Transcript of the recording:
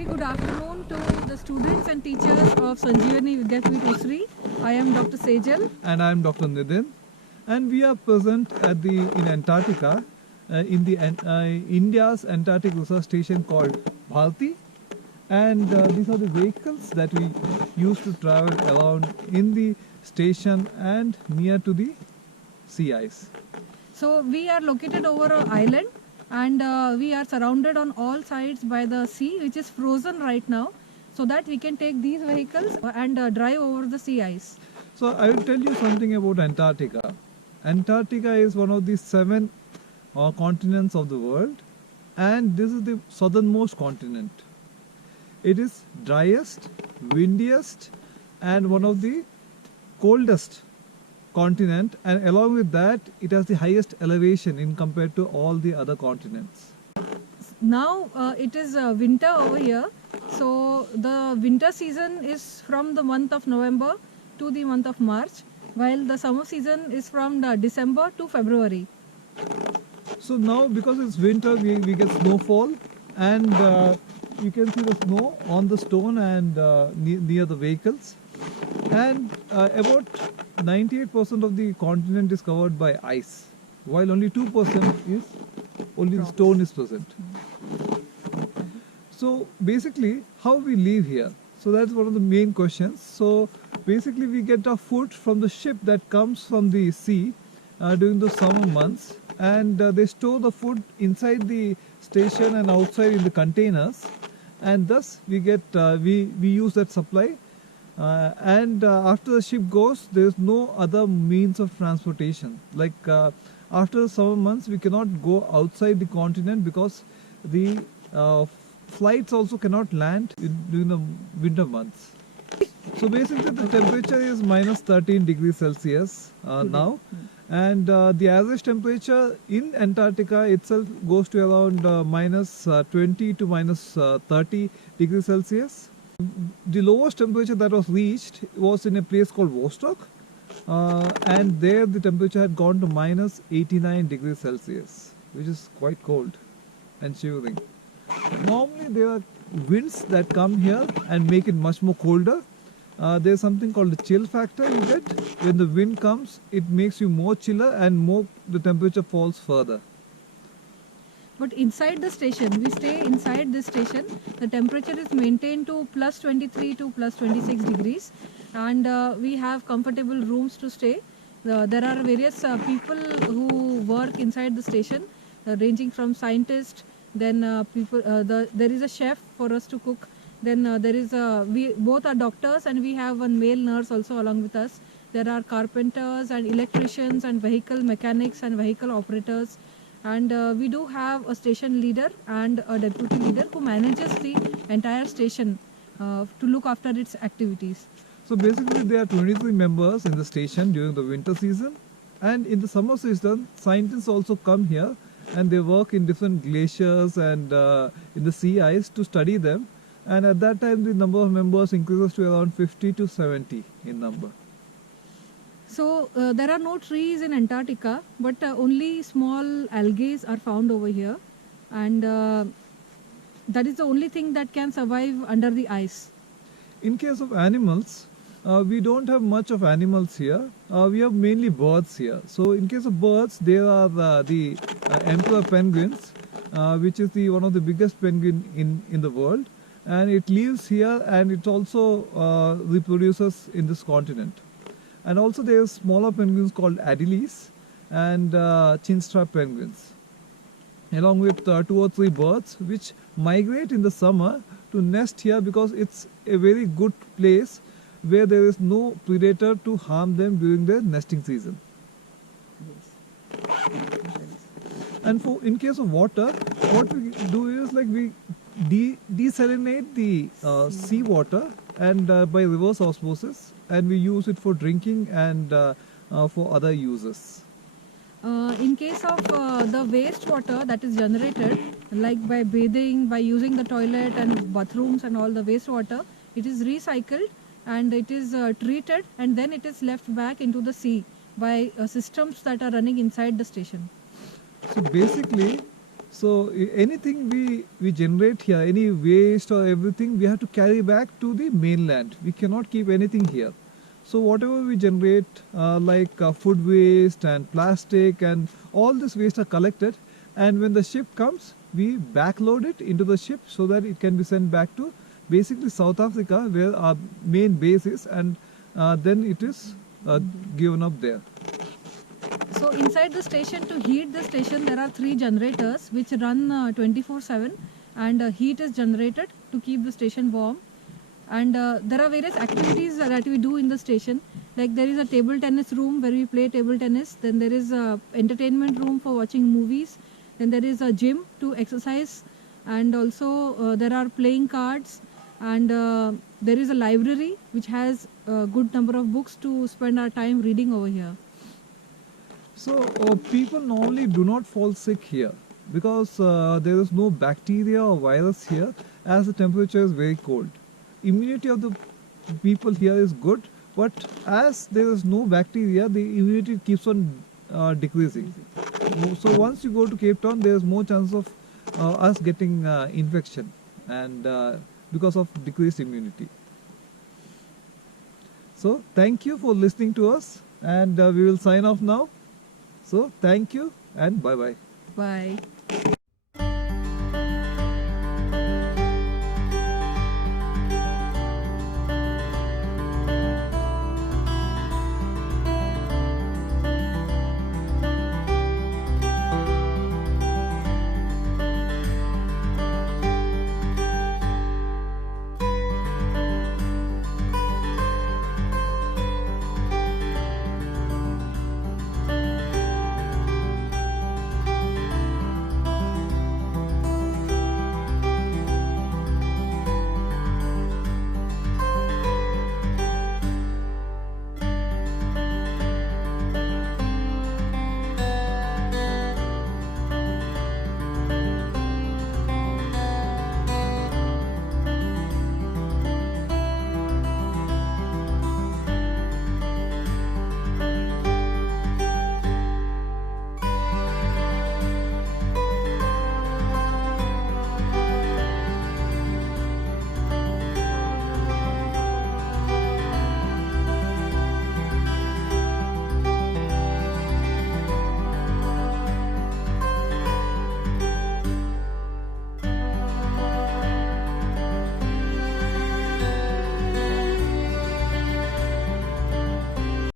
very good afternoon to the students and teachers of Sanjeevani Vidyapeeth Usri. I am Dr. Sejal. And I am Dr. Nidin. And we are present at in Antarctica, in the India's Antarctic Research Station called Bharti. And these are the vehicles that we use to travel around in the station and near to the sea ice. So we are located over an island, and we are surrounded on all sides by the sea, which is frozen right now, so that we can take these vehicles and drive over the sea ice. So I will tell you something about Antarctica. Antarctica is one of the 7 continents of the world, and this is the southernmost continent. It is driest, windiest, and one of the coldest continent, and along with that it has the highest elevation in compared to all the other continents. Now it is winter over here, so the winter season is from the month of November to the month of March, while the summer season is from December to February. So now because it's winter, we get snowfall, and you can see the snow on the stone and near the vehicles, and about 98% of the continent is covered by ice, while only 2% is the stone is present. So basically, how we live here? So that's one of the main questions. So basically, we get our food from the ship that comes from the sea during the summer months, and they store the food inside the station and outside in the containers, and thus we get we use that supply. And after the ship goes, there is no other means of transportation. Like after the summer months, we cannot go outside the continent because the flights also cannot land during the winter months. So basically, the temperature is minus 13 degrees Celsius now, and the average temperature in Antarctica itself goes to around minus 20 to minus 30 degrees Celsius. The lowest temperature that was reached was in a place called Vostok, and there the temperature had gone to minus 89 degrees Celsius, which is quite cold and shivering. Normally there are winds that come here and make it much more colder. There's something called the chill factor you get. When the wind comes, it makes you more chiller and the temperature falls further. But inside the station, we stay inside this station, the temperature is maintained to plus 23 to plus 26 degrees, and we have comfortable rooms to stay. There are various people who work inside the station, ranging from scientists, then there is a chef for us to cook, then we both are doctors, and we have one male nurse also along with us. There are carpenters and electricians and vehicle mechanics and vehicle operators. And we do have a station leader and a deputy leader who manages the entire station to look after its activities. So basically there are 23 members in the station during the winter season, and in the summer season scientists also come here and they work in different glaciers and in the sea ice to study them, and at that time the number of members increases to around 50 to 70 in number. So there are no trees in Antarctica, but only small algae are found over here, and that is the only thing that can survive under the ice. In case of animals, we don't have much of animals here. We have mainly birds here. So in case of birds, there are the emperor penguins, which is one of the biggest penguin in the world, and it lives here and it also reproduces in this continent. And also there are smaller penguins called adelies and chinstrap penguins, along with 2 or 3 birds which migrate in the summer to nest here because it's a very good place where there is no predator to harm them during their nesting season. And in case of water, what we do is like we desalinate the sea water and by reverse osmosis, and we use it for drinking and for other uses. In case of the wastewater that is generated, like by bathing, by using the toilet and bathrooms and all the wastewater, it is recycled and it is treated, and then it is left back into the sea by systems that are running inside the station. So basically, So anything we generate here, any waste or everything, we have to carry back to the mainland. We cannot keep anything here. So whatever we generate, like food waste and plastic and all this waste are collected, and when the ship comes, we backload it into the ship so that it can be sent back to basically South Africa, where our main base is, and then it is given up there. So inside the station, to heat the station, there are 3 generators which run 24/7, and heat is generated to keep the station warm. And there are various activities that we do in the station. Like there is a table tennis room where we play table tennis. Then there is a entertainment room for watching movies. Then there is a gym to exercise, and also there are playing cards, and there is a library which has a good number of books to spend our time reading over here. So people normally do not fall sick here because there is no bacteria or virus here, as the temperature is very cold. Immunity of the people here is good, but as there is no bacteria, the immunity keeps on decreasing. So once you go to Cape Town, there is more chance of us getting infection, and because of decreased immunity. So thank you for listening to us, and we will sign off now. So thank you and bye bye. Bye.